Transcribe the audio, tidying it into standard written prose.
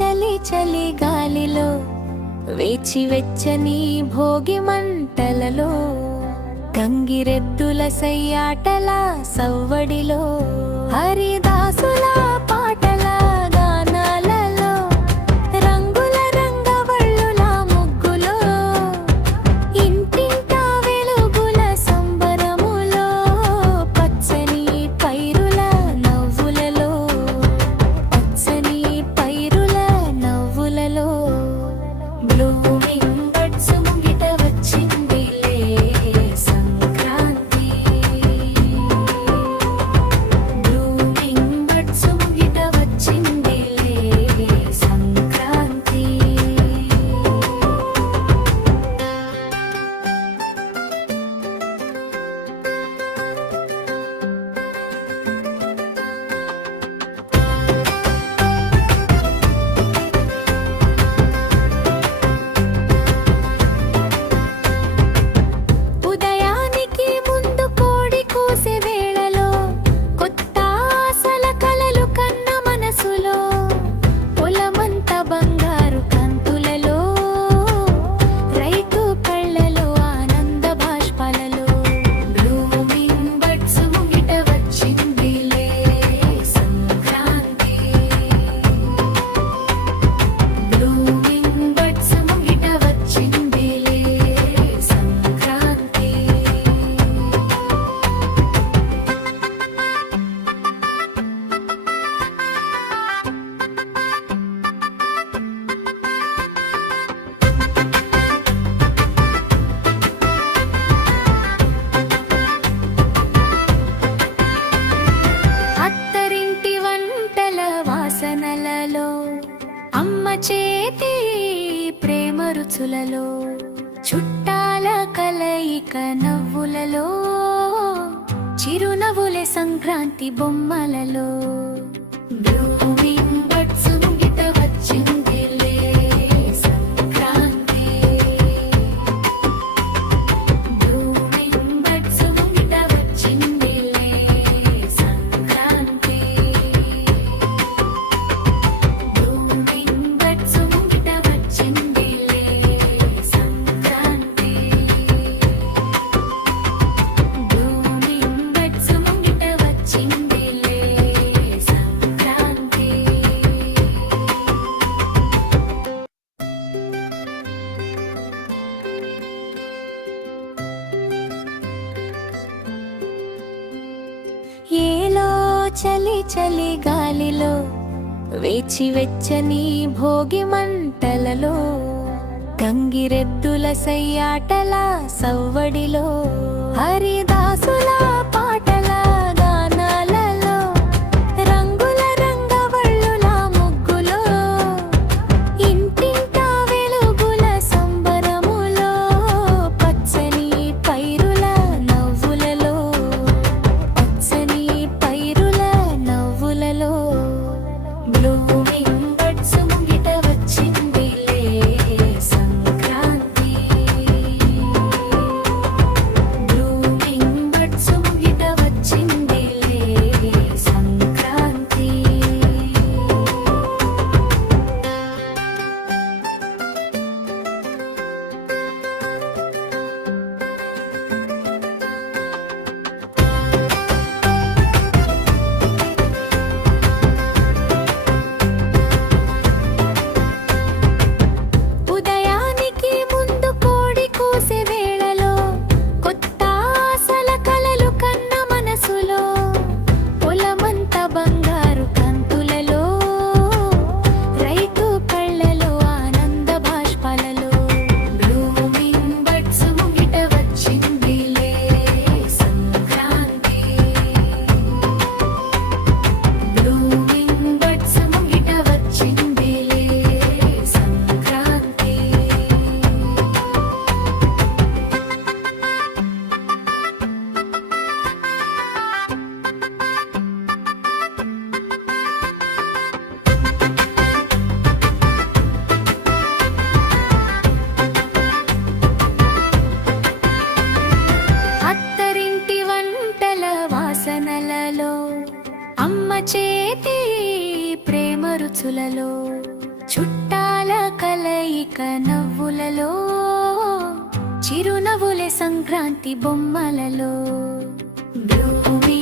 చలి చలి గాలిలో వేచి వెచ్చని భోగి మంటలలో గంగిరెద్దుల సయ్యాటల సవ్వడిలో హరిదాసుల పాటల గానాలలో రంగుల రంగవళ్ళుల ముగ్గులో ఇంటింట వెలుగుల సంబరములో పచ్చని పైరుల నవ్వులలో పచ్చని పైరుల నవ్వులలో బ్లూమింగ్ బడ్స్ ముంగిట వచ్చిందిలే సంక్రాంతి. బ్లూమింగ్ బడ్స్ ముంగిట వచ్చిందిలే సంక్రాంతి. ఉదయానికి ముందు కోడి కూసే వేళలో కొత్త ఆశల కలలు కన్న మనసులో పొలమంత బంగారు కంతులలో రైతు కళ్ళలో ఆనంద బాష్పాలలో బ్లూమింగ్ బడ్స్ ముంగిట వచ్చిందిలే సంక్రాంతి. బ్లూమింగ్ బడ్స్ ముంగిట వచ్చిందిలే సంక్రాంతి. అత్తరింటి వంటల వాసనలలో అమ్మ చేతి ప్రేమ రుచులలో చుట్టాల కలయిక నవ్వులలో చిరునవ్వులే సంక్రాంతి బొమ్మలలో బ్లూమింగ్ బడ్స్ ముంగిట వచ్చిందిలే సంక్రాంతి. బ్లూమింగ్ బడ్స్ ముంగిట వచ్చిందిలే సంక్రాంతి. బ్లూమింగ్ బడ్స్ ముంగిట వచ్చిందిలే సంక్రాంతి. బ్లూమింగ్ బడ్స్ ముంగిట వచ్చిందిలే సంక్రాంతి. ఏలో చలి చలి గాలిలో వేచి వెచ్చని భోగి మంటలలో గంగిరెద్దుల సయ్యాటల సవ్వడిలో హరిదాసుల పాటల గానాలలో రంగుల రంగవళ్ళుల ముగ్గులో ఇంటింట వెలుగుల సంబరములో పచ్చని పైరుల నవ్వులలో పచ్చని పైరుల నవ్వులలో బ్లూమింగ్ బడ్స్ ముంగిట వచ్చిందిలే సంక్రాంతి. బ్లూమింగ్ బడ్స్ సంక్రాంతి బొమ్మలలో భూమి